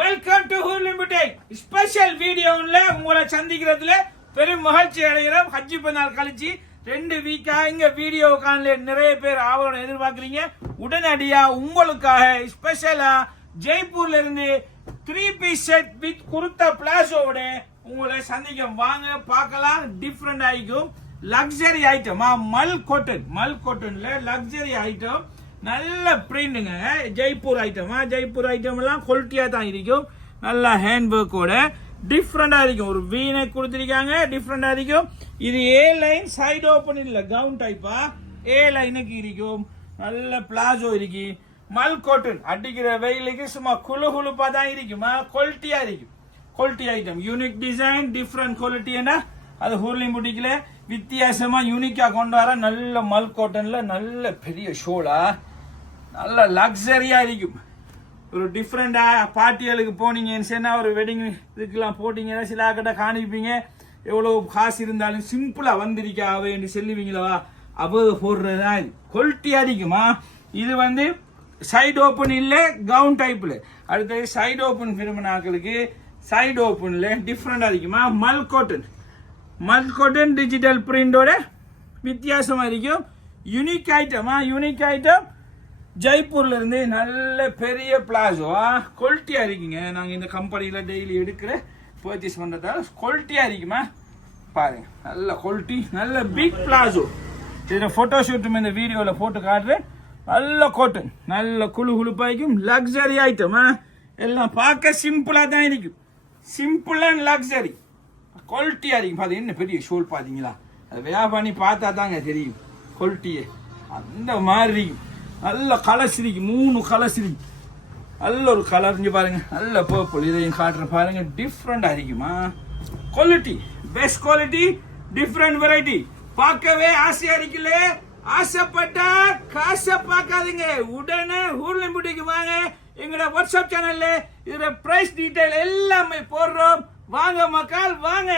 Welcome to Hurlim boutique. Special வீடியோல உங்களை சந்திக்கிறதுல பெரும் மகிழ்ச்சி அடைகிறோம். ஹஜ்ஜி பெருநாள் கழிச்சு 2 வீக்கா இங்க வீடியோ காணல நிறைய பேர் ஆவலோட எதிர்பார்க்குறீங்க. உடனடியா உங்களுக்காக ஸ்பெஷலா ஜெய்ப்பூர்ல இருந்து 3 பீஸ் செட் வித் குர்தா பிளாசோட உங்களை சந்திக்க வாங்க, பார்க்கலாம். டிஃப்ரெண்ட் ஆயிக்கும். லக்ஸரி ஐட்டம், மல் காட்டன்ல லக்ஸரி ஐட்டம், நல்ல பிரிண்ட்டுங்க. ஜெய்ப்பூர் ஐட்டம் எல்லாம் குவாலிட்டியா தான் இருக்கும். நல்ல ஹேண்ட் ஒர்க்கோட டிஃப்ரெண்டா இருக்கும். ஒரு வீனை கொடுத்திருக்காங்க, டிஃப்ரெண்டா இருக்கும். இது ஏ லைன், சைடு ஓபன் இல்ல, கவுன் டைப்பா ஏ லைனுக்கு இருக்கும். நல்ல பிளாசோ இருக்கு. மல் காட்டன் அடிக்கிற வெயிலுக்கு சும்மா குழுகுழுப்பா தான் இருக்குமா, குவாலிட்டியா இருக்கும். Quality item, unique design, different குவாலிட்டின்னா அது ஹூர்லிம் புட்டிக்ல வித்தியாசமா யூனிக்கா கொண்டு வர. நல்ல மல் காட்டன்ல நல்ல பெரிய ஷோலா, நல்ல லக்ஸரியா இருக்கும். ஒரு டிஃப்ரெண்டா பார்ட்டிகளுக்கு போனீங்கன்னு சொன்னா, ஒரு வெட்டிங் இதுக்கெல்லாம் போட்டீங்கன்னா சில கிட்ட காணிப்பீங்க. எவ்வளவு காசு இருந்தாலும் சிம்பிளா வந்திருக்கா அவைன்னு சொல்லுவீங்களா, அவ போடுறதா இது குவாலிட்டியா இருக்குமா. இது சைடு ஓப்பன் இல்ல, கவுன் டைப்ல. அடுத்தது சைடு ஓப்பன் விரும்பினாக்களுக்கு சைடு ஓப்பன்ல டிஃப்ரெண்டா இருக்குமா. மல் காட்டன் டிஜிட்டல் பிரிண்டோட வித்தியாசமா இருக்கும். யூனிக் ஐட்டம் ஜெய்ப்பூர்ல இருந்து நல்ல பெரிய பிளாசோ குவாலிட்டியா இருக்குங்க. நாங்க இந்த கம்பெனியில டெய்லி எடுக்கிற பர்ச்சேஸ் பண்றதால குவாலிட்டியா இருக்குமா பாருங்க. நல்ல குவாலிட்டி, நல்ல பிக் பிளாசோ. இதுல போட்டோ ஷூட்டும் இந்த வீடியோல போட்டு காட்டுறேன். நல்ல காட்டன், நல்ல குழுகுழுப்பாய்க்கும். லக்ஸரி ஐட்டம் எல்லாம் பார்க்க சிம்பிளா தான் இருக்கும். சிம்பிள் அண்ட் லக்ஸரி குவாலிட்டியா இருக்கும். பாத்தீங்க என்ன பெரிய ஷோல் பாத்தீங்களா, அதை வியாபாரி பார்த்தா தாங்க தெரியும் குவாலிட்டியே. அந்த மாதிரி இருக்கும். நல்ல கலர்ஸ் இருக்கு, 3 கலர்ஸ் இருக்கு. நல்ல ஒரு கலர் இங்க பாருங்க, நல்ல பர்பிள். இதையும் காட்டுறேன் பாருங்க, டிஃப்ரெண்டா இருக்குமா. Quality, best quality, different variety. பார்க்கவே ஆசையா இருக்குல்ல. ஆசைப்பட்டா காசை பார்க்காதீங்க, உடனே ஹூர்லிம் புட்டிக்கு வாங்க. எங்களோட வாட்ஸ்அப் சேனல்ல இதோட பிரைஸ் டீடைல் எல்லாமே போடுறோம். வாங்க மக்கள், வாங்க.